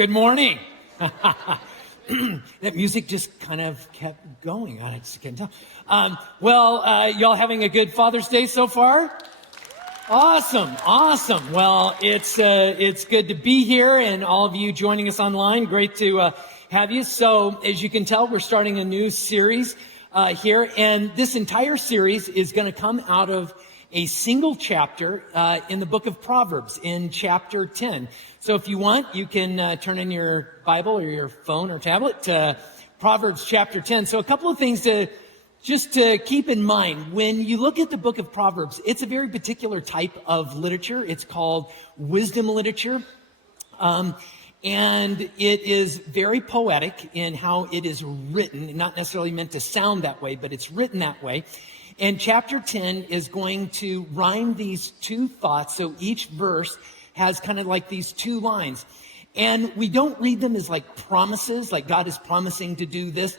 Good morning. That music just kind of kept going. I just can't tell. Y'all having a good Father's Day so far? Awesome. Well, it's good to be here, and all of you joining us online. Great to have you. So, as you can tell, we're starting a new series here, and this entire series is going to come out of a single chapter in the book of Proverbs, in chapter 10. So if you want, you can turn in your Bible or your phone or tablet to Proverbs chapter 10. So a couple of things to keep in mind. When you look at the book of Proverbs, it's a very particular type of literature. It's called wisdom literature. And it is very poetic in how it is written, not necessarily meant to sound that way, but it's written that way. And chapter 10 is going to rhyme these two thoughts. So each verse has kind of like these two lines. And we don't read them as like promises, like God is promising to do this.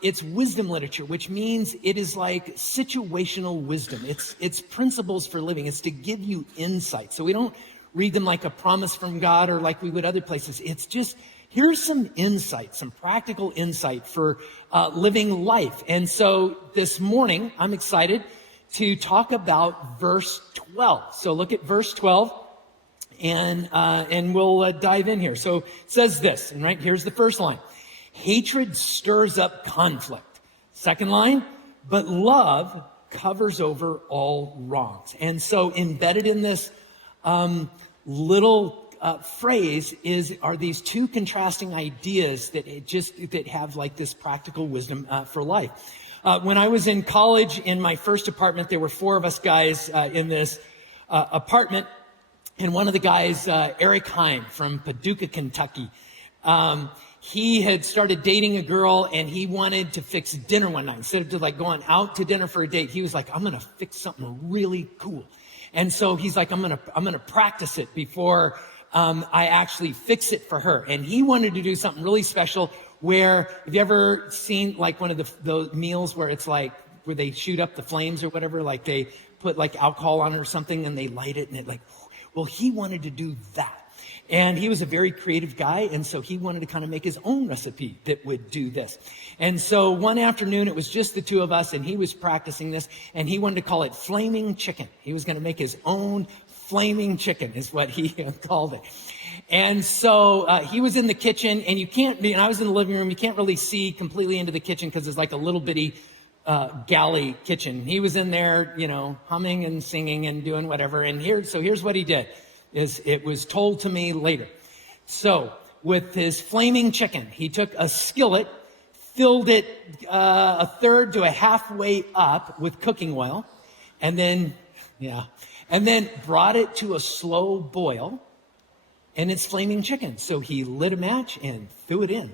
It's wisdom literature, which means it is like situational wisdom. It's principles for living. It's to give you insight. So we don't read them like a promise from God or like we would other places. It's just, here's some insight, some practical insight for living life. And so this morning, I'm excited to talk about verse 12. So look at verse 12, and we'll dive in here. So it says this, and right here's the first line. Hatred stirs up conflict. Second line, but love covers over all wrongs. And so embedded in this little phrase are these two contrasting ideas that have like this practical wisdom for life. When I was in college, in my first apartment, there were four of us guys in this apartment, and one of the guys, Eric Heim from Paducah, Kentucky, he had started dating a girl, and he wanted to fix dinner one night. Instead of just like going out to dinner for a date, he was like, I'm going to fix something really cool. And so he's like, I'm going to practice it before I actually fix it for her. And he wanted to do something really special where, have you ever seen like one of those meals where it's like, where they shoot up the flames or whatever, like they put like alcohol on it or something and they light it and it like, well, he wanted to do that. And he was a very creative guy, and so he wanted to kind of make his own recipe that would do this. And so one afternoon, it was just the two of us, and he was practicing this, and he wanted to call it flaming chicken. He was going to make his own flaming chicken, is what he called it. And so he was in the kitchen, and I was in the living room. You can't really see completely into the kitchen because it's like a little bitty galley kitchen. He was in there, humming and singing and doing whatever. And here's what he did. It was told to me later. So with his flaming chicken, he took a skillet, filled it a third to a halfway up with cooking oil, and then brought it to a slow boil, and it's flaming chicken. So he lit a match and threw it in.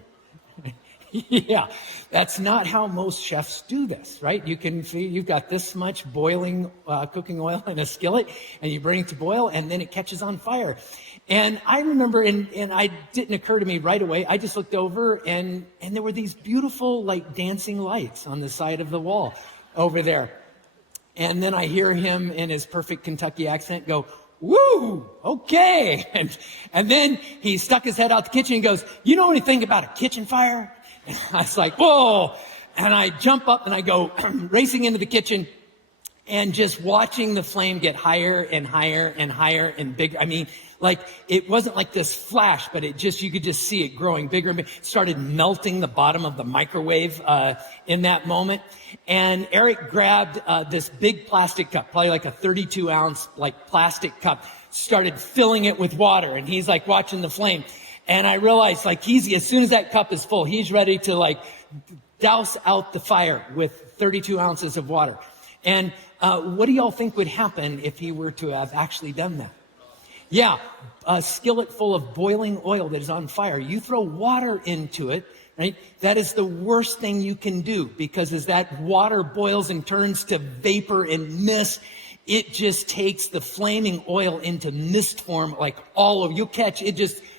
Yeah, that's not how most chefs do this, right? You can see you've got this much boiling cooking oil in a skillet, and you bring it to boil, and then it catches on fire. And I remember, and it didn't occur to me right away. I just looked over, and there were these beautiful, like, dancing lights on the side of the wall over there. And then I hear him in his perfect Kentucky accent go, "Woo, okay." And then he stuck his head out the kitchen and goes, "You know anything about a kitchen fire?" And I was like, "Whoa." And I jump up and I go racing into the kitchen and just watching the flame get higher and higher and higher and bigger. I mean, like, it wasn't like this flash, but you could just see it growing bigger and bigger. It started melting the bottom of the microwave in that moment. And Eric grabbed this big plastic cup, probably like a 32-ounce like plastic cup, started filling it with water. And he's like watching the flame. And I realized, like, as soon as that cup is full, he's ready to like douse out the fire with 32 ounces of water. And what do y'all think would happen if he were to have actually done that? Yeah, a skillet full of boiling oil that is on fire. You throw water into it, right? That is the worst thing you can do, because as that water boils and turns to vapor and mist, it just takes the flaming oil into mist form, like all over. You'll catch it,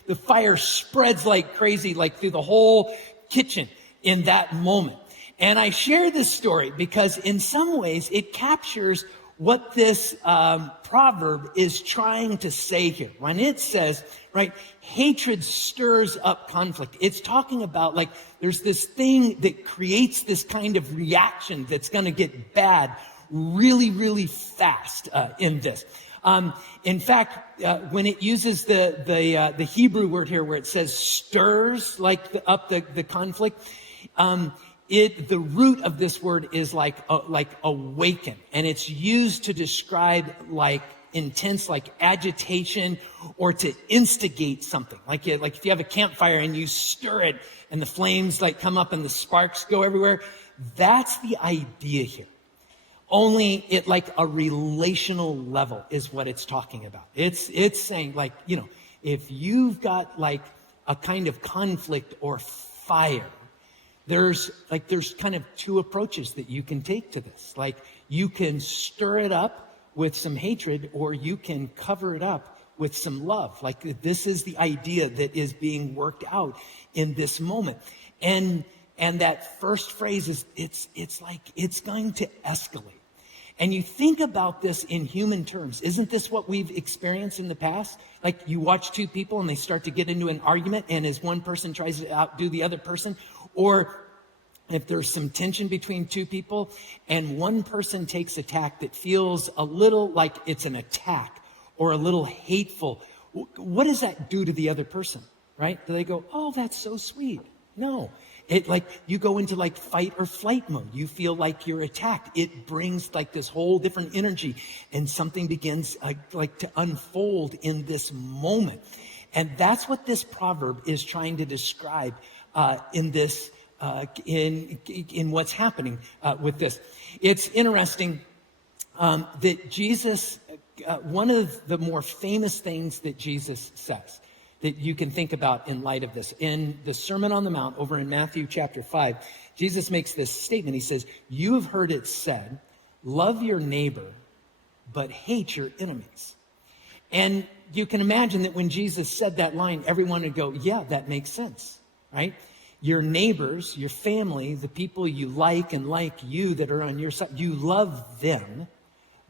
the fire spreads like crazy, like through the whole kitchen in that moment. And I share this story because in some ways it captures what this proverb is trying to say here. When it says, right, hatred stirs up conflict, it's talking about like there's this thing that creates this kind of reaction that's going to get bad really, really fast in this. In fact, when it uses the Hebrew word here where it says stirs up the conflict, the root of this word is like awaken, and it's used to describe like intense like agitation or to instigate something. Like if you have a campfire and you stir it and the flames like come up and the sparks go everywhere. That's the idea here. Only it like a relational level is what it's talking about. It's saying like, if you've got like a kind of conflict or fire, there's kind of two approaches that you can take to this. Like you can stir it up with some hatred, or you can cover it up with some love. Like this is the idea that is being worked out in this moment. And that first phrase is, it's like, it's going to escalate. And you think about this in human terms. Isn't this what we've experienced in the past? Like you watch two people and they start to get into an argument, and as one person tries to outdo the other person, or if there's some tension between two people and one person takes a tack that feels a little like it's an attack or a little hateful, what does that do to the other person, right? Do they go, oh, that's so sweet? No. It like you go into like fight or flight mode. You feel like you're attacked. It brings like this whole different energy, and something begins like to unfold in this moment. And that's what this proverb is trying to describe in this in what's happening with this. It's interesting that Jesus, one of the more famous things that Jesus says that you can think about in light of this. In the Sermon on the Mount over in Matthew chapter 5, Jesus makes this statement. He says, you have heard it said, love your neighbor, but hate your enemies. And you can imagine that when Jesus said that line, everyone would go, yeah, that makes sense, right? Your neighbors, your family, the people you like and like you that are on your side, you love them,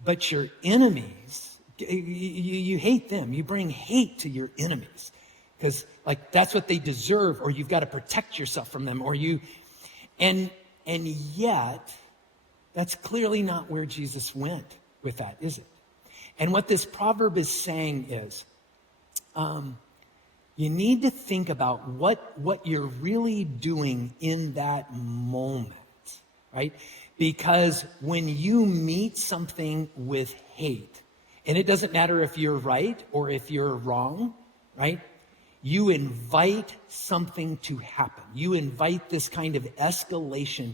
but your enemies, you hate them. You bring hate to your enemies. Because like that's what they deserve, or you've got to protect yourself from them, or and yet that's clearly not where Jesus went with that, is it? And what this proverb is saying is, you need to think about what you're really doing in that moment, right? Because when you meet something with hate, and it doesn't matter if you're right or if you're wrong, right? You invite something to happen. You invite this kind of escalation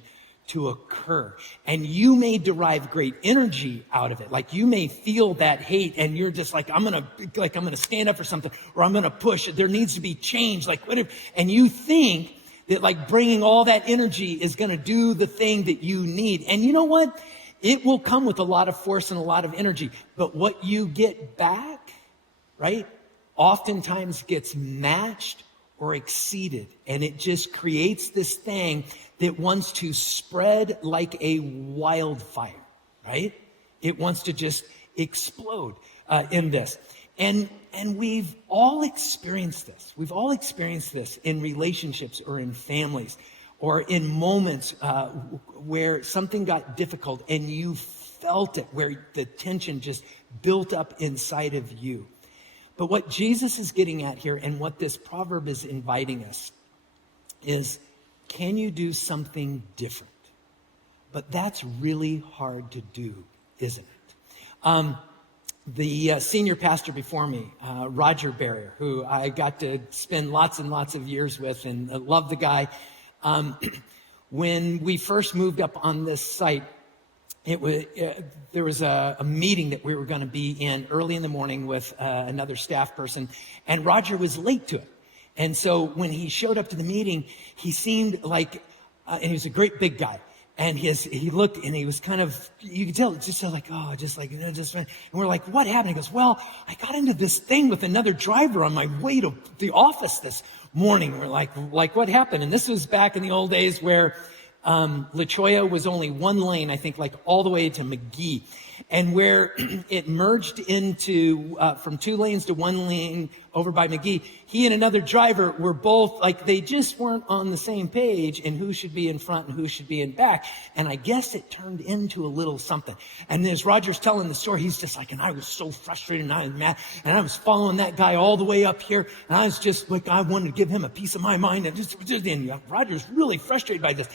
to occur. And you may derive great energy out of it. Like you may feel that hate and you're just like, I'm going to stand up for something, or I'm going to push. There needs to be change. Like whatever. And you think that like bringing all that energy is going to do the thing that you need. And you know what? It will come with a lot of force and a lot of energy. But what you get back, right, oftentimes gets matched or exceeded. And it just creates this thing that wants to spread like a wildfire, right? It wants to just explode in this. And we've all experienced this. We've all experienced this in relationships or in families or in moments where something got difficult and you felt it, where the tension just built up inside of you. But what Jesus is getting at here, and what this proverb is inviting us, is can you do something different? But that's really hard to do, isn't it? The senior pastor before me, Roger Barrier, who I got to spend lots and lots of years with and love the guy. When we first moved up on this site, there was a meeting that we were going to be in early in the morning with another staff person, and Roger was late to it. And so when he showed up to the meeting, he seemed like, and he was a great big guy, and he looked and he was kind of, you could tell, just so like, and we're like, what happened? He goes, well, I got into this thing with another driver on my way to the office this morning. We're like what happened? And this was back in the old days where La Cholla was only one lane, I think, like all the way to McGee. And where it merged into, from 2 lanes to 1 lane over by McGee, he and another driver were both, like, they just weren't on the same page in who should be in front and who should be in back. And I guess it turned into a little something. And as Roger's telling the story, he's just like, and I was so frustrated and I was mad. And I was following that guy all the way up here. And I was just like, I wanted to give him a piece of my mind. And Roger's really frustrated by this.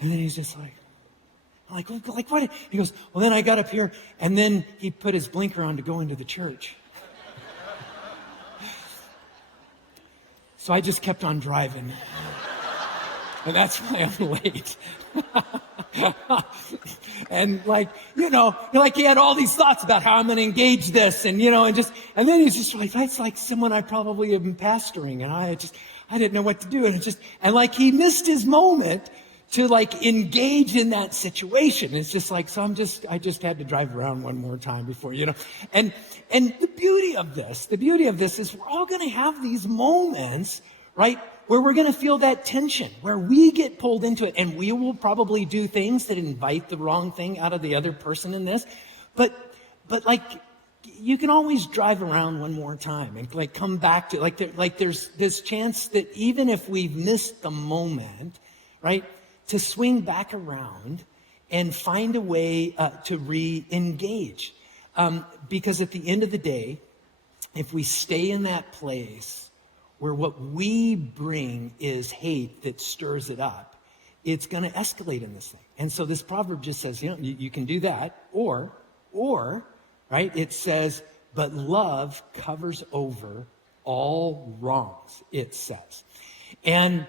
And then he's just like what? He goes, well, then I got up here, and then he put his blinker on to go into the church. So I just kept on driving. And that's why I'm late. And like he had all these thoughts about how I'm going to engage this, and then he's just like, that's like someone I probably have been pastoring, and I didn't know what to do. And like he missed his moment to like engage in that situation. It's just like, so I just had to drive around one more time before, and the beauty of this is we're all going to have these moments, right? Where we're going to feel that tension, where we get pulled into it, and we will probably do things that invite the wrong thing out of the other person in this. But like, you can always drive around one more time and like come back to there's this chance that even if we've missed the moment, right, to swing back around and find a way to re-engage. Because at the end of the day, if we stay in that place where what we bring is hate that stirs it up, it's going to escalate in this thing. And so this proverb just says, you can do that, or, right, it says, but love covers over all wrongs, it says. And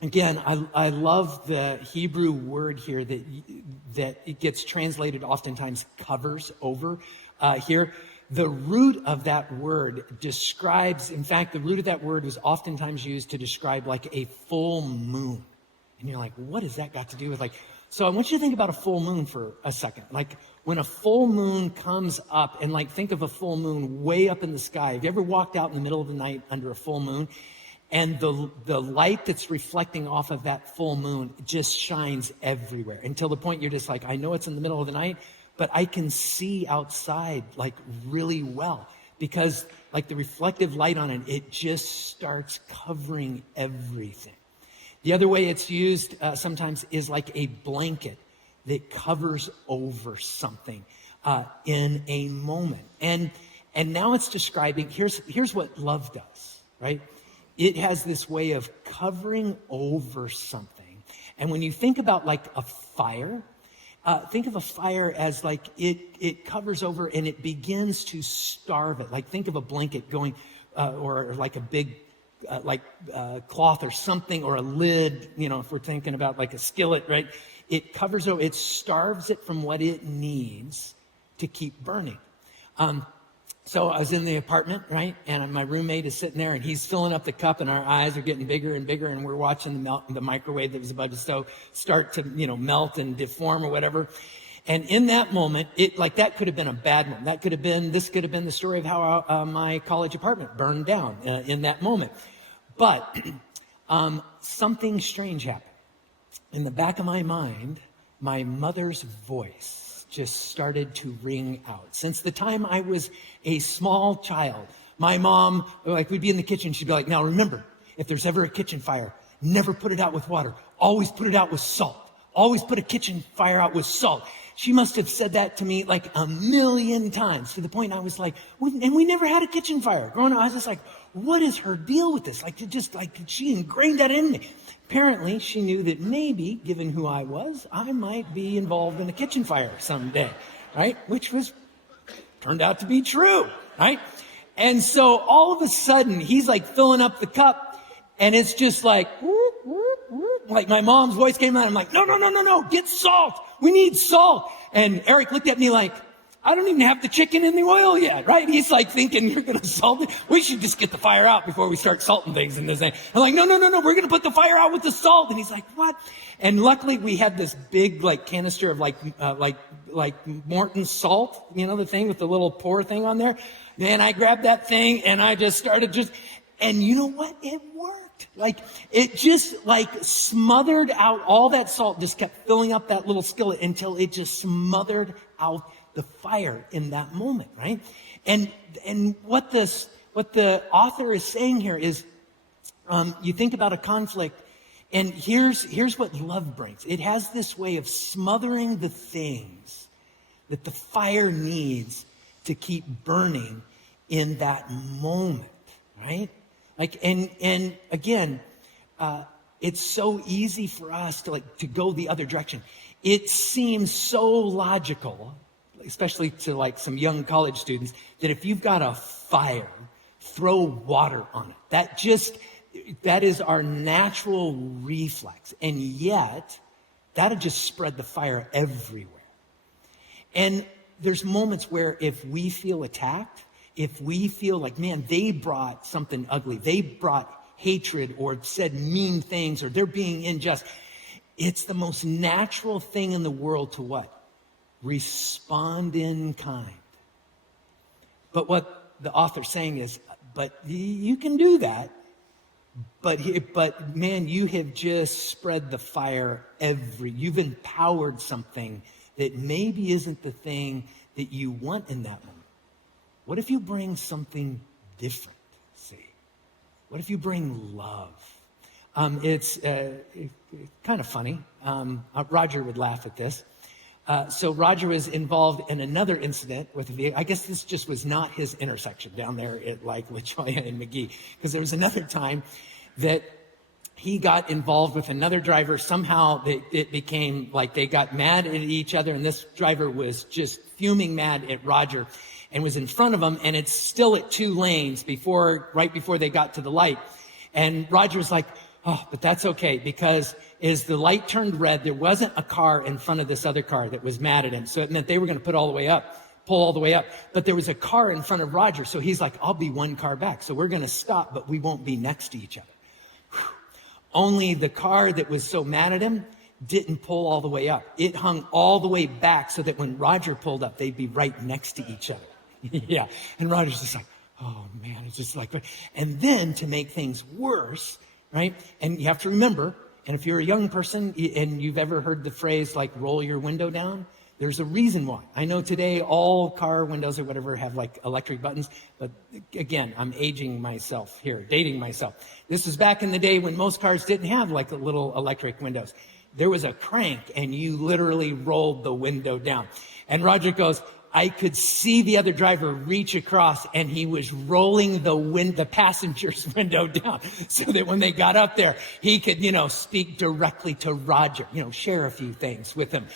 again, I love the Hebrew word here that it gets translated oftentimes covers over here. The root of that word describes, in fact, the root of that word was oftentimes used to describe like a full moon. And you're like, what has that got to do with so I want you to think about a full moon for a second. Like when a full moon comes up, and like think of a full moon way up in the sky. Have you ever walked out in the middle of the night under a full moon? And the light that's reflecting off of that full moon just shines everywhere until the point you're just like, I know it's in the middle of the night, but I can see outside like really well because like the reflective light on it just starts covering everything. The other way it's used sometimes is like a blanket that covers over something in a moment. And now it's describing, here's what love does, right? It has this way of covering over something. And when you think about like a fire, think of a fire as like it covers over and it begins to starve it. Like think of a blanket going, or like a big cloth or something, or a lid, if we're thinking about like a skillet, right? It covers over, it starves it from what it needs to keep burning. So I was in the apartment, right? And my roommate is sitting there and he's filling up the cup and our eyes are getting bigger and bigger and we're watching the microwave that was about to start to, melt and deform or whatever. And in that moment, that could have been a bad moment. This could have been the story of how my college apartment burned down in that moment. But something strange happened. In the back of my mind, my mother's voice just started to ring out. Since the time I was a small child, my mom, we'd be in the kitchen, she'd be like, now remember, if there's ever a kitchen fire, never put it out with water. Always put it out with salt. Always put a kitchen fire out with salt. She must have said that to me like 1,000,000 times, to the point I was like, and we never had a kitchen fire. Growing up, I was just like, what is her deal with this? She ingrained that in me. Apparently, she knew that maybe, given who I was, I might be involved in a kitchen fire someday, right? Which turned out to be true, right? And so all of a sudden, he's like filling up the cup, and it's just like, whoop, whoop, whoop. Like my mom's voice came out. I'm like, no, get salt. We need salt. And Eric looked at me like, I don't even have the chicken in the oil yet, right? He's like thinking you're going to salt it. We should just get the fire out before we start salting things in this thing. I'm like, no, we're going to put the fire out with the salt. And he's like, what? And luckily we had this big canister of like Morton salt, the thing with the little pour thing on there. Then I grabbed that thing and I just started and you know what? It worked. It just smothered out all that salt, just kept filling up that little skillet until it just smothered out the fire in that moment, right? And what the author is saying here is, you think about a conflict, and here's what love brings. It has this way of smothering the things that the fire needs to keep burning in that moment, right? Like, and again, it's so easy for us to go the other direction. It seems so logical, especially to some young college students, that if you've got a fire, throw water on it. That is our natural reflex. And yet, that'll just spread the fire everywhere. And there's moments where if we feel attacked, if we feel like, man, they brought something ugly, they brought hatred or said mean things, or they're being unjust, it's the most natural thing in the world to what? Respond in kind. But what the author's saying is, but you can do that. But man, you have just spread the fire you've empowered something that maybe isn't the thing that you want in that moment. What if you bring something different? See, what if you bring love? It's kind of funny. Roger would laugh at this. So Roger was involved in another incident with a vehicle. I guess this just was not his intersection down there at LaChoya and McGee, because there was another time that he got involved with another driver. Somehow it became like they got mad at each other, and this driver was just fuming mad at Roger and was in front of him, and it's still at 2 lanes right before they got to the light. And Roger was like, oh, but that's okay, because as the light turned red, there wasn't a car in front of this other car that was mad at him. So it meant they were going to pull all the way up. But there was a car in front of Roger. So he's like, I'll be 1 car back. So we're going to stop, but we won't be next to each other. Whew. Only the car that was so mad at him didn't pull all the way up. It hung all the way back so that when Roger pulled up, they'd be right next to each other. Yeah. And Roger's just like, oh man, it's just like, and then to make things worse, right? And you have to remember, and if you're a young person and you've ever heard the phrase roll your window down, there's a reason why. I know today all car windows or whatever have electric buttons, but again, I'm aging myself here, dating myself. This was back in the day when most cars didn't have little electric windows. There was a crank and you literally rolled the window down. And Roger goes, I could see the other driver reach across, and he was rolling the passenger's window down so that when they got up there, he could, speak directly to Roger, share a few things with him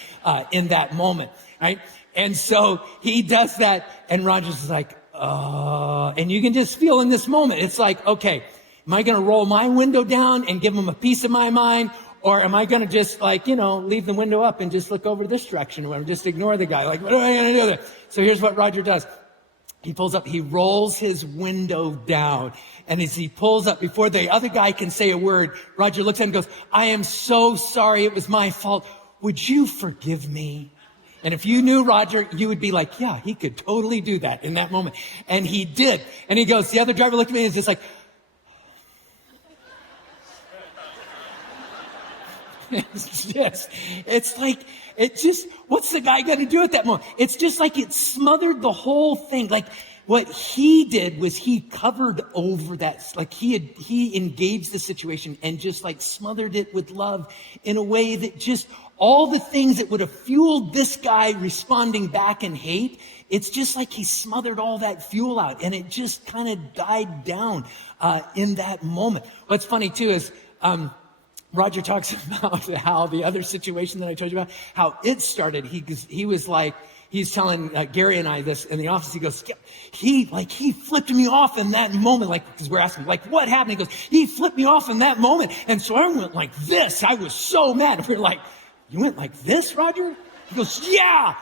in that moment, right? And so he does that, and Roger's like, and you can just feel in this moment, it's like, okay, am I going to roll my window down and give him a piece of my mind? Or am I going to just leave the window up and just look over this direction, or just ignore the guy? What am I going to do there? So here's what Roger does. He pulls up, he rolls his window down. And as he pulls up, before the other guy can say a word, Roger looks at him and goes, I am so sorry. It was my fault. Would you forgive me? And if you knew Roger, you would be like, yeah, he could totally do that in that moment. And he did. And he goes, the other driver looked at me and is just like, what's the guy going to do at that moment? It's just like it smothered the whole thing. What he did was he covered over that. He engaged the situation and just smothered it with love in a way that just all the things that would have fueled this guy responding back in hate, it's just like he smothered all that fuel out, and it just kind of died down in that moment. What's funny too is, Roger talks about how the other situation that I told you about, how it started. He's telling Gary and I this in the office. He goes, he flipped me off in that moment. Because we're asking, what happened? He goes, he flipped me off in that moment. And so I went like this. I was so mad. And we were like, you went like this, Roger? He goes, yeah.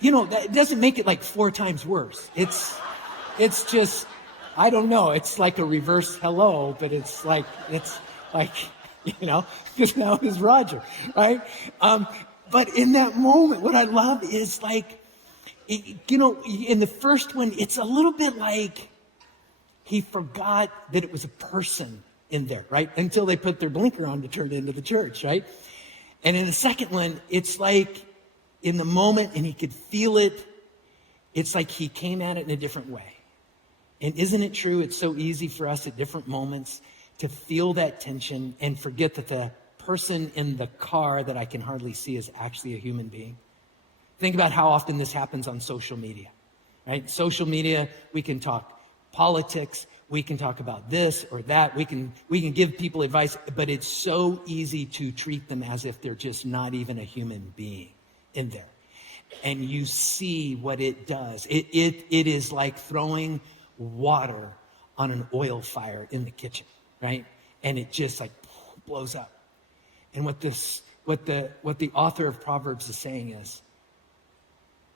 That doesn't make it 4 times worse. It's just, I don't know. It's like a reverse hello, but it's like, because now it's Roger, right? But in that moment, what I love is in the first one, it's a little bit like he forgot that it was a person in there, right? Until they put their blinker on to turn into the church, right? And in the second one, it's like in the moment and he could feel it. It's like he came at it in a different way. And isn't it true? It's so easy for us at different moments to feel that tension and forget that the person in the car that I can hardly see is actually a human being. Think about how often this happens on social media, right? Social media, we can talk politics, we can talk about this or that, we can give people advice, but it's so easy to treat them as if they're just not even a human being in there. And you see what it does. It is like throwing water on an oil fire in the kitchen, right? And it just like blows up. And what the author of Proverbs is saying is,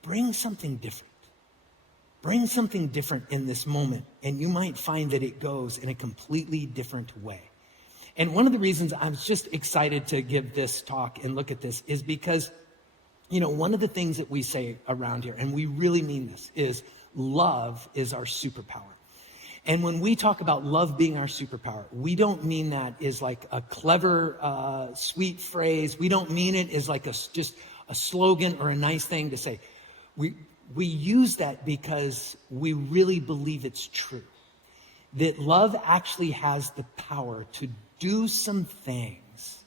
bring something different. Bring something different in this moment, and you might find that it goes in a completely different way. And one of the reasons I'm just excited to give this talk and look at this is because, one of the things that we say around here, and we really mean this, is love is our superpower. And when we talk about love being our superpower, we don't mean that as like a clever, sweet phrase. We don't mean it as like just a slogan or a nice thing to say. We use that because we really believe it's true. That love actually has the power to do some things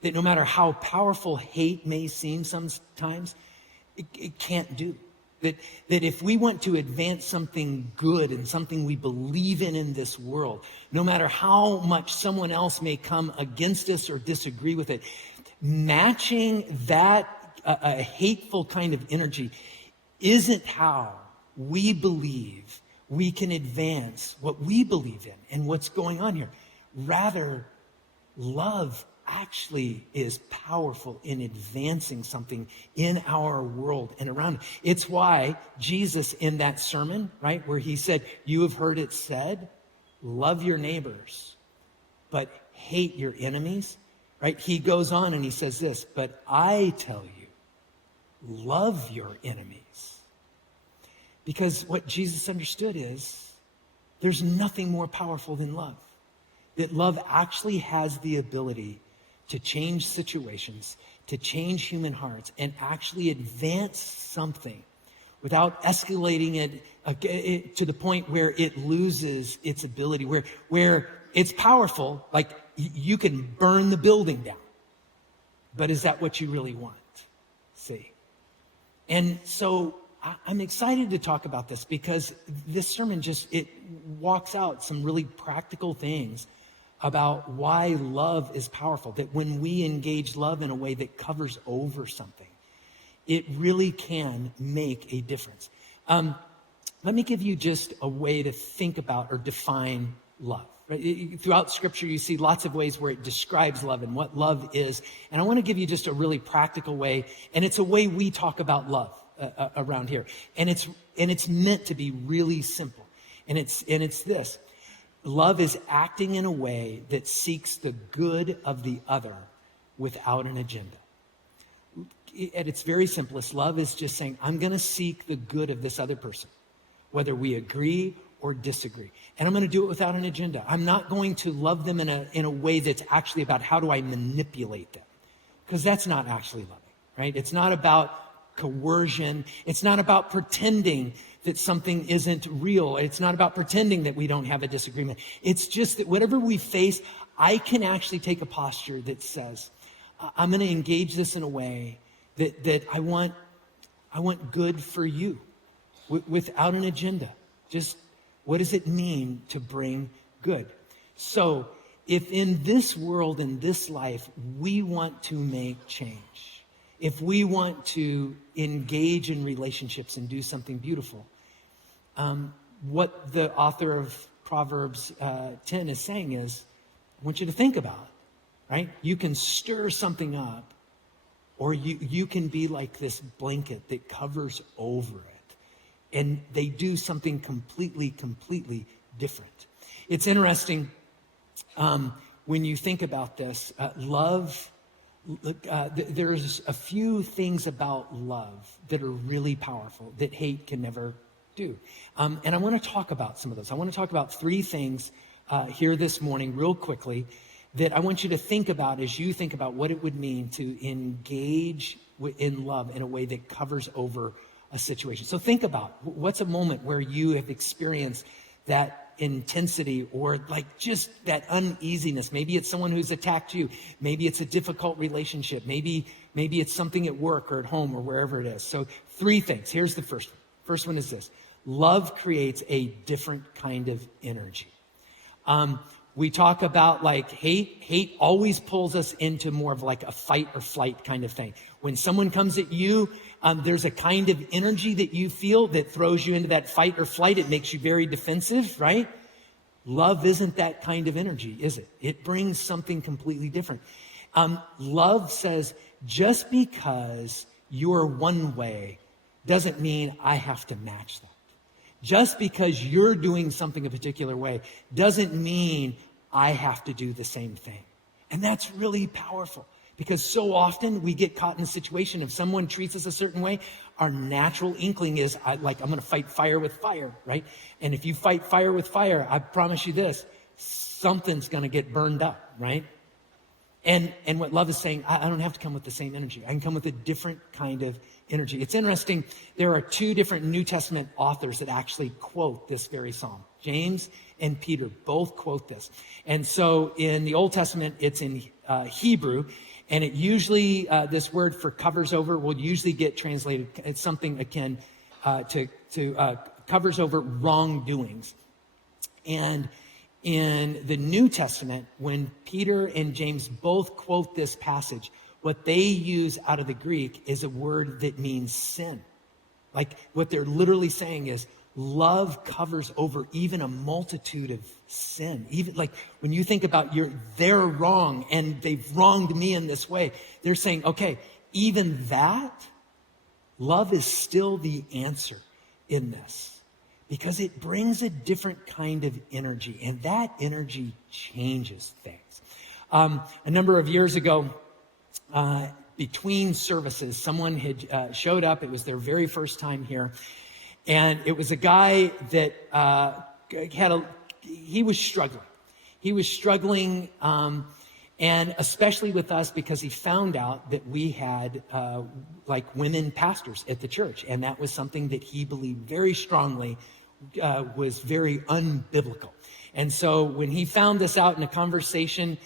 that no matter how powerful hate may seem sometimes, it can't do. That if we want to advance something good and something we believe in this world, no matter how much someone else may come against us or disagree with it, matching that a hateful kind of energy isn't how we believe we can advance what we believe in and what's going on here. Rather, love actually is powerful in advancing something in our world and around. It's why Jesus in that sermon, right, where he said, you have heard it said, love your neighbors, but hate your enemies, right? He goes on and he says this, but I tell you, love your enemies. Because what Jesus understood is there's nothing more powerful than love. That love actually has the ability to change situations, to change human hearts, and actually advance something without escalating it to the point where it loses its ability, where it's powerful, like you can burn the building down. But is that what you really want? See? And so I'm excited to talk about this because this sermon it walks out some really practical things about why love is powerful. That when we engage love in a way that covers over something, it really can make a difference. Let me give you just a way to think about or define love. Right? Throughout Scripture, you see lots of ways where it describes love and what love is. And I want to give you just a really practical way, and it's a way we talk about love around here. And it's meant to be really simple. And it's this. Love is acting in a way that seeks the good of the other without an agenda. At its very simplest, love is just saying, I'm going to seek the good of this other person, whether we agree or disagree. And I'm going to do it without an agenda. I'm not going to love them in a way that's actually about how do I manipulate them, because that's not actually loving, right? It's not about coercion. It's not about pretending that something isn't real. It's not about pretending that we don't have a disagreement. It's just that whatever we face, I can actually take a posture that says, I'm going to engage this in a way that I want good for you without an agenda. Just what does it mean to bring good? So if in this world, in this life, we want to make change, if we want to engage in relationships and do something beautiful, what the author of Proverbs 10 is saying is, I want you to think about it, right? You can stir something up, or you can be like this blanket that covers over it. And they do something completely different. It's interesting when you think about this, love. There's a few things about love that are really powerful that hate can never do. And I want to talk about some of those. I want to talk about three things here this morning real quickly that I want you to think about as you think about what it would mean to engage in love in a way that covers over a situation. So think about what's a moment where you have experienced that intensity or like just that uneasiness. Maybe it's someone who's attacked you. Maybe it's a difficult relationship. Maybe it's something at work or at home or wherever it is. So 3 things. Here's the first one. First one is this. Love creates a different kind of energy. We talk about like hate always pulls us into more of like a fight or flight kind of thing. When someone comes at you, there's a kind of energy that you feel that throws you into that fight or flight. It makes you very defensive, right? Love isn't that kind of energy, is it? It brings something completely different. Love says, just because you're one way doesn't mean I have to match that. Just because you're doing something a particular way doesn't mean I have to do the same thing. And that's really powerful because so often we get caught in a situation. If someone treats us a certain way, our natural inkling is I'm going to fight fire with fire, right? And if you fight fire with fire, I promise you this, something's going to get burned up, right? And what love is saying, I don't have to come with the same energy. I can come with a different kind of energy. It's interesting. There are 2 different New Testament authors that actually quote this very psalm. James and Peter both quote this. And so in the Old Testament, it's in Hebrew. And it usually, this word for covers over will usually get translated. It's something akin to covers over wrongdoings. And in the New Testament, when Peter and James both quote this passage, what they use out of the Greek is a word that means sin. Like what they're literally saying is love covers over even a multitude of sin. Even like when you think about they're wrong and they've wronged me in this way, they're saying, okay, even that, love is still the answer in this. Because it brings a different kind of energy, and that energy changes things. A number of years ago, between services, someone had showed up. It was their very first time here. And it was a guy that he was struggling. He was struggling, and especially with us because he found out that we had like women pastors at the church. And that was something that he believed very strongly was very unbiblical. And so when he found this out in a conversation,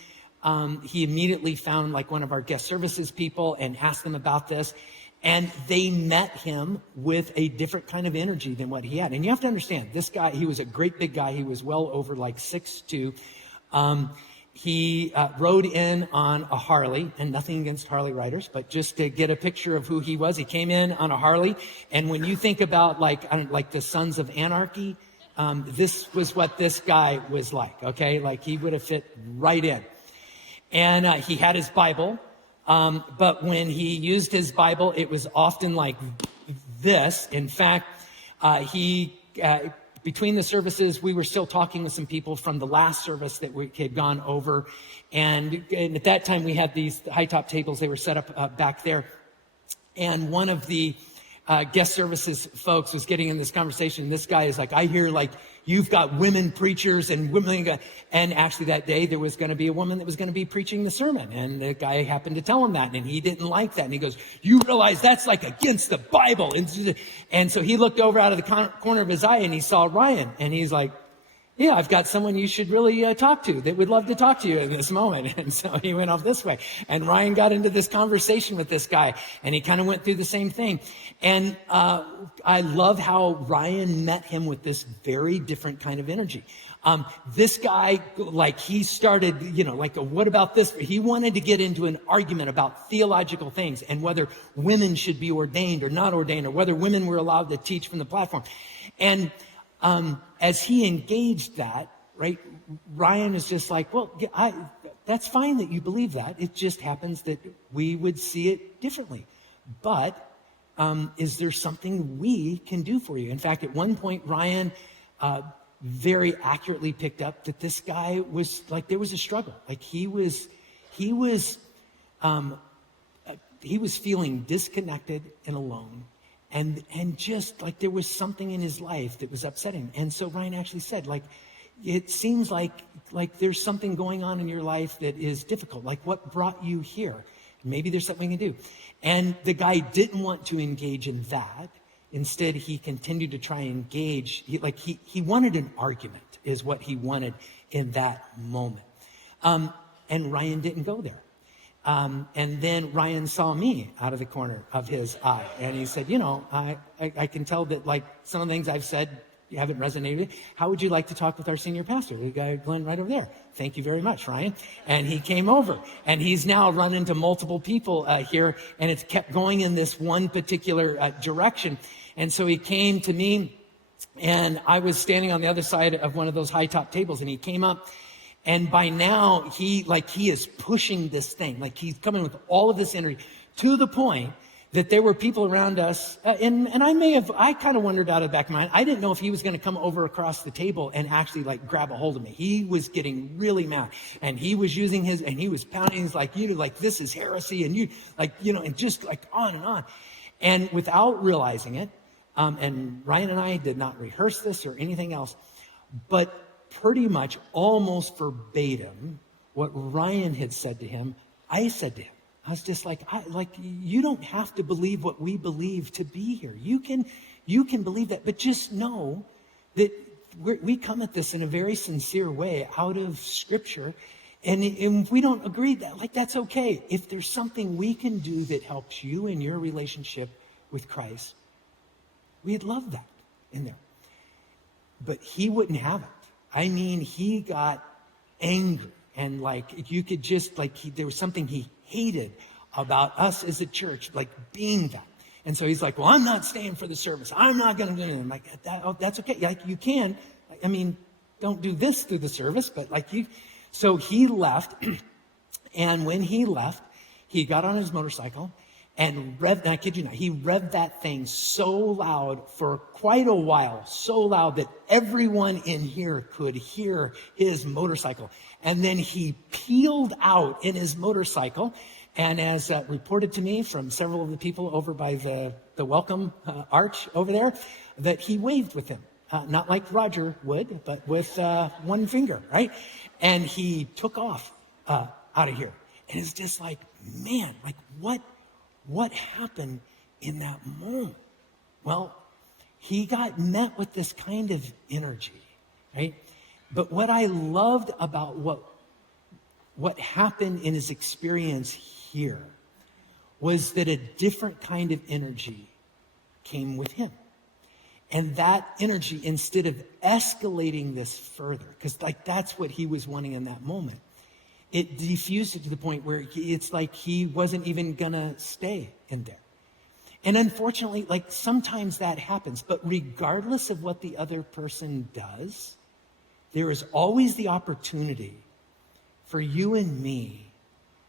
he immediately found like one of our guest services people and asked them about this. And they met him with a different kind of energy than what he had. And you have to understand, this guy, he was a great big guy. He was well over like 6'2". He rode in on a Harley, and nothing against Harley riders, but just to get a picture of who he was, he came in on a Harley. And when you think about like the Sons of Anarchy, this was what this guy was like, okay? Like he would have fit right in. And he had his Bible, but when he used his Bible, it was often like this. In fact, between the services, we were still talking with some people from the last service that we had gone over. And at that time, we had these high top tables. They were set up back there. And one of the guest services folks was getting in this conversation. This guy is like, I hear like you've got women preachers and women. And actually that day there was going to be a woman that was going to be preaching the sermon. And the guy happened to tell him that. And he didn't like that. And he goes, you realize that's like against the Bible. And so he looked over out of the corner of his eye and he saw Ryan. And he's like, yeah, I've got someone you should really talk to that would love to talk to you in this moment. And so he went off this way. And Ryan got into this conversation with this guy. And he kind of went through the same thing. And I love how Ryan met him with this very different kind of energy. This guy, like he started, what about this? He wanted to get into an argument about theological things and whether women should be ordained or not ordained, or whether women were allowed to teach from the platform. And as he engaged that, right, Ryan is just like, well, that's fine that you believe that. It just happens that we would see it differently. But is there something we can do for you? In fact, at one point, Ryan very accurately picked up that this guy was like, there was a struggle. Like he was feeling disconnected and alone. And just like there was something in his life that was upsetting. And so Ryan actually said, like, it seems like there's something going on in your life that is difficult. Like what brought you here? Maybe there's something we can do. And the guy didn't want to engage in that. Instead, he continued to try and engage. He wanted an argument, is what he wanted in that moment. And Ryan didn't go there. And then Ryan saw me out of the corner of his eye. And he said, I can tell that like some of the things I've said you haven't resonated. How would you like to talk with our senior pastor, the guy, Glenn, right over there? Thank you very much, Ryan. And he came over, and he's now run into multiple people here, and it's kept going in this one particular direction. And so he came to me, and I was standing on the other side of one of those high top tables, and he came up, and by now he is pushing this thing, like he's coming with all of this energy to the point that there were people around us, and I kind of wondered out of the back of my mind, I didn't know if he was going to come over across the table and actually like grab a hold of me. He was getting really mad, and he was using and he was pounding, he's like, this is heresy, and and just like on and on. And without realizing it, and Ryan and I did not rehearse this or anything else, but pretty much almost verbatim, what Ryan had said to him, I said to him. I was just like, you don't have to believe what we believe to be here. You can believe that, but just know that we come at this in a very sincere way out of Scripture. And if we don't agree that's okay. If there's something we can do that helps you in your relationship with Christ, we'd love that in there. But he wouldn't have it. I mean, he got angry, and you could just there was something he hated about us as a church, being that. And so he's like, well, I'm not staying for the service. I'm not going to do it. I'm like, that's okay. You can. I mean, don't do this through the service, but So he left. And when he left, he got on his motorcycle and revved, and I kid you not, he revved that thing so loud for quite a while, so loud that everyone in here could hear his motorcycle. And then he peeled out in his motorcycle, and as reported to me from several of the people over by the welcome arch over there, that he waved with him. Not like Roger would, but with one finger, right? And he took off out of here. And it's just like, man, what happened in that moment? Well, he got met with this kind of energy, right? But what I loved about what happened in his experience here was that a different kind of energy came with him. And that energy, instead of escalating this further, because that's what he was wanting in that moment, it diffused it to the point where it's like he wasn't even gonna stay in there. And unfortunately, sometimes that happens, but regardless of what the other person does, there is always the opportunity for you and me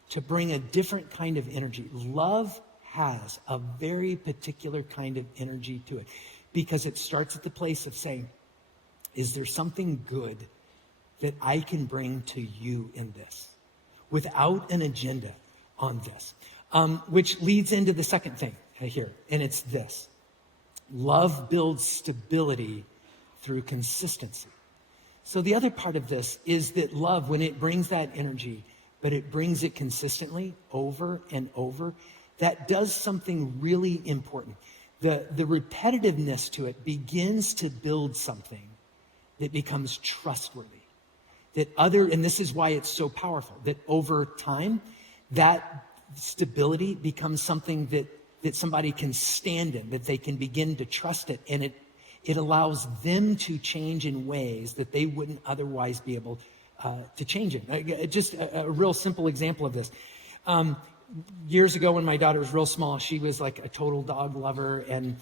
to bring a different kind of energy. Love has a very particular kind of energy to it, because it starts at the place of saying, is there something good that I can bring to you in this without an agenda on this? Which leads into the second thing here, and it's this. Love builds stability through consistency. So the other part of this is that love, when it brings that energy, but it brings it consistently over and over, that does something really important. The repetitiveness to it begins to build something that becomes trustworthy. And this is why it's so powerful, that over time, that stability becomes something that somebody can stand in, that they can begin to trust it, and it allows them to change in ways that they wouldn't otherwise be able to change in. Just a real simple example of this. Years ago when my daughter was real small, she was like a total dog lover, and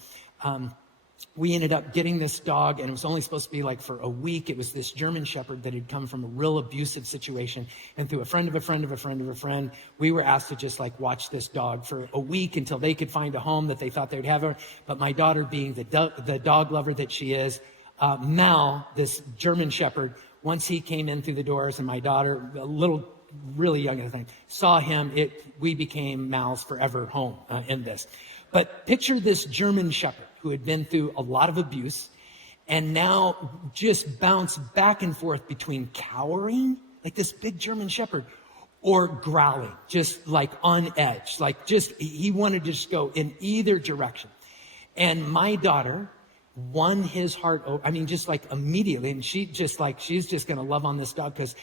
we ended up getting this dog, and it was only supposed to be for a week. It was this German Shepherd that had come from a real abusive situation, and through a friend of a friend of a friend of a friend, we were asked to just watch this dog for a week until they could find a home that they thought they'd have her. But my daughter, being the dog lover that she is, Mal, this German Shepherd, once he came in through the doors, and my daughter, a little really young at the time, saw him, we became Mal's forever home in this. But picture this German Shepherd who had been through a lot of abuse and now just bounced back and forth between cowering, like this big German Shepherd, or growling, just like on edge, like just, he wanted to just go in either direction. And my daughter won his heart over, I mean, just like immediately. And she just like, she's just going to love on this dog because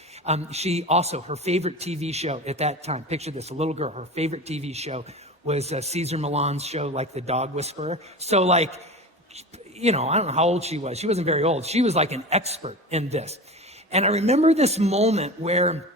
she also, her favorite TV show at that time, picture this, a little girl, her favorite TV show was Cesar Millan's show, like The Dog Whisperer. So like, I don't know how old she was. She wasn't very old. She was like an expert in this. And I remember this moment where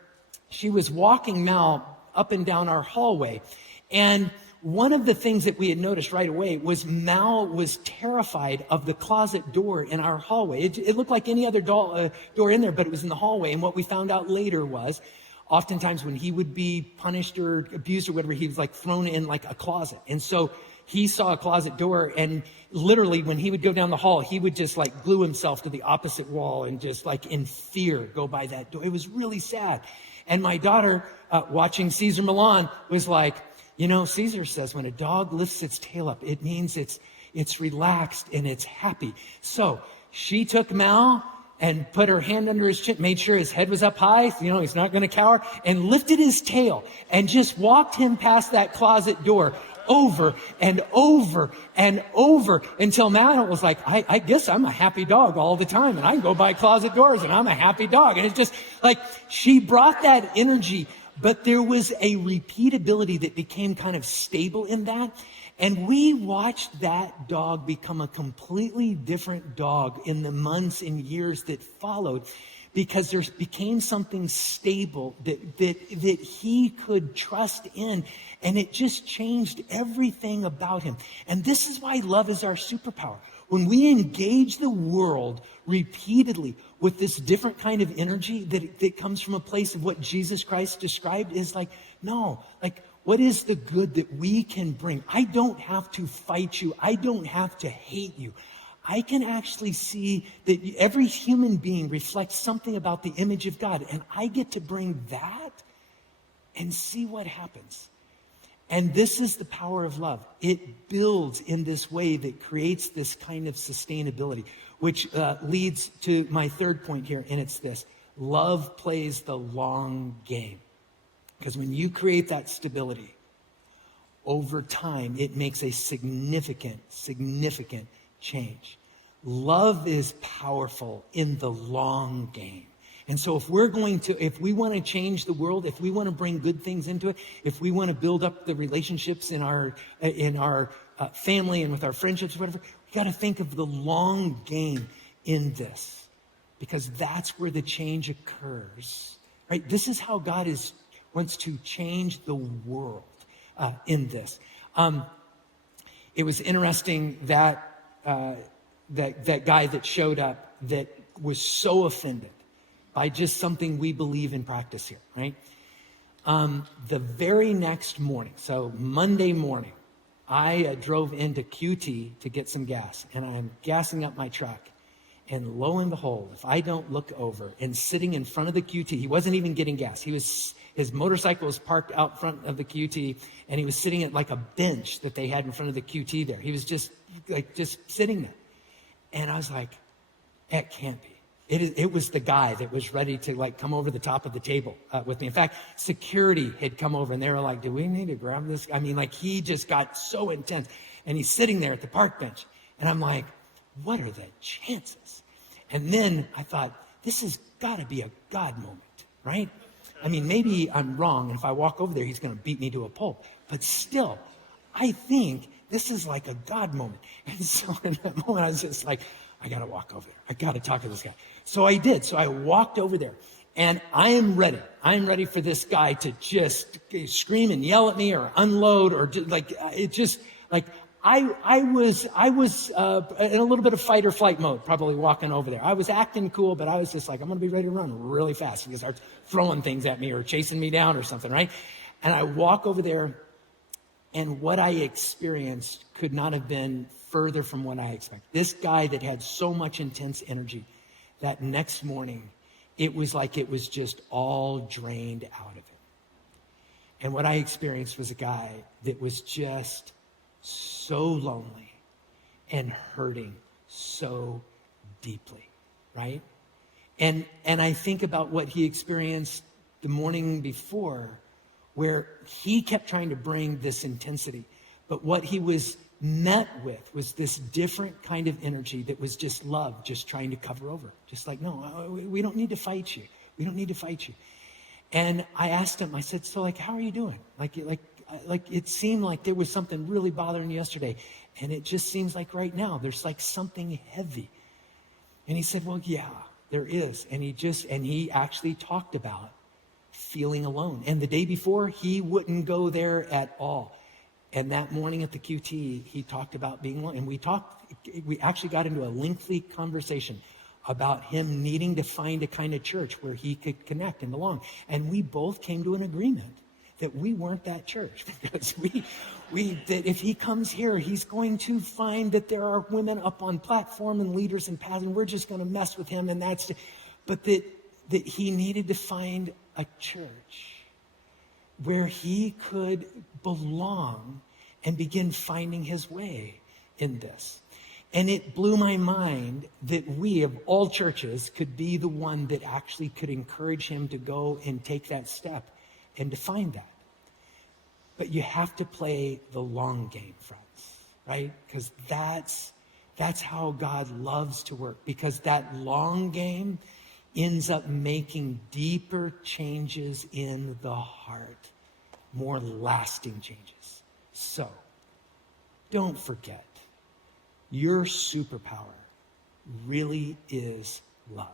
she was walking Mal up and down our hallway. And one of the things that we had noticed right away was Mal was terrified of the closet door in our hallway. It looked like any other door in there, but it was in the hallway. And what we found out later was oftentimes when he would be punished or abused or whatever, he was like thrown in like a closet. And so he saw a closet door, and literally when he would go down the hall, he would just like glue himself to the opposite wall and just like in fear go by that door. It was really sad. And my daughter, watching Cesar Millan, was like, Cesar says when a dog lifts its tail up, it means it's relaxed and it's happy. So she took Mal and put her hand under his chin, made sure his head was up high, he's not going to cower, and lifted his tail and just walked him past that closet door over and over and over until Mal was like, I guess I'm a happy dog all the time, and I can go by closet doors and I'm a happy dog. And it's just like she brought that energy, but there was a repeatability that became kind of stable in that. And we watched that dog become a completely different dog in the months and years that followed, because there became something stable that he could trust in, and it just changed everything about him. And this is why love is our superpower. When we engage the world repeatedly with this different kind of energy that comes from a place of what Jesus Christ described is like, no, like, what is the good that we can bring? I don't have to fight you. I don't have to hate you. I can actually see that every human being reflects something about the image of God, and I get to bring that and see what happens. And this is the power of love. It builds in this way that creates this kind of sustainability, which leads to my third point here, and it's this. Love plays the long game. Because when you create that stability, over time, it makes a significant change. Love is powerful in the long game. And so if we want to change the world, if we want to bring good things into it, if we want to build up the relationships in our family and with our friendships, whatever, we got to think of the long game in this, because that's where the change occurs, right? This is how God wants to change the world in this. It was interesting that that guy that showed up that was so offended by just something we believe in practice here, right? The very next morning, so Monday morning, I drove into QT to get some gas, and I'm gassing up my truck. And lo and behold, if I don't look over, and sitting in front of the QT, he wasn't even getting gas. His motorcycle was parked out front of the QT, and he was sitting at like a bench that they had in front of the QT there. He was just sitting there. And I was like, it can't be. It was the guy that was ready to like come over the top of the table with me. In fact, security had come over, and they were like, do we need to grab this? I mean, like, he just got so intense. And he's sitting there at the park bench. And I'm like, what are the chances? And then I thought, this has got to be a God moment, right? I mean, maybe I'm wrong, and if I walk over there, he's going to beat me to a pulp. But still, I think this is like a God moment. And so in that moment, I was just like, I got to walk over there. I got to talk to this guy. So I did. So I walked over there, and I am ready. I'm ready for this guy to just scream and yell at me or unload, or just, like, it just like, I was in a little bit of fight or flight mode, probably walking over there. I was acting cool, but I was just like, I'm going to be ready to run really fast. He starts throwing things at me or chasing me down or something, right? And I walk over there, and what I experienced could not have been further from what I expected. This guy that had so much intense energy, that next morning, it was like it was just all drained out of him. And what I experienced was a guy that was just so lonely and hurting so deeply, right? And I think about what he experienced the morning before where he kept trying to bring this intensity. But what he was met with was this different kind of energy that was just love, just trying to cover over. Just like, no, we don't need to fight you. We don't need to fight you. And I asked him, I said, so like, how are you doing? Like it seemed like there was something really bothering you yesterday. And it just seems like right now there's like something heavy. And he said, well, yeah, there is. And he actually talked about feeling alone. And the day before, he wouldn't go there at all. And that morning at the QT, he talked about being alone. And we actually got into a lengthy conversation about him needing to find a kind of church where he could connect and belong. And we both came to an agreement that we weren't that church, because that if he comes here, he's going to find that there are women up on platform and leaders and paths, and we're just going to mess with him. But that he needed to find a church where he could belong and begin finding his way in this. And it blew my mind that we, of all churches, could be the one that actually could encourage him to go and take that step and to find that. But you have to play the long game, friends, right? Because that's how God loves to work. Because that long game ends up making deeper changes in the heart, more lasting changes. So, don't forget, your superpower really is love.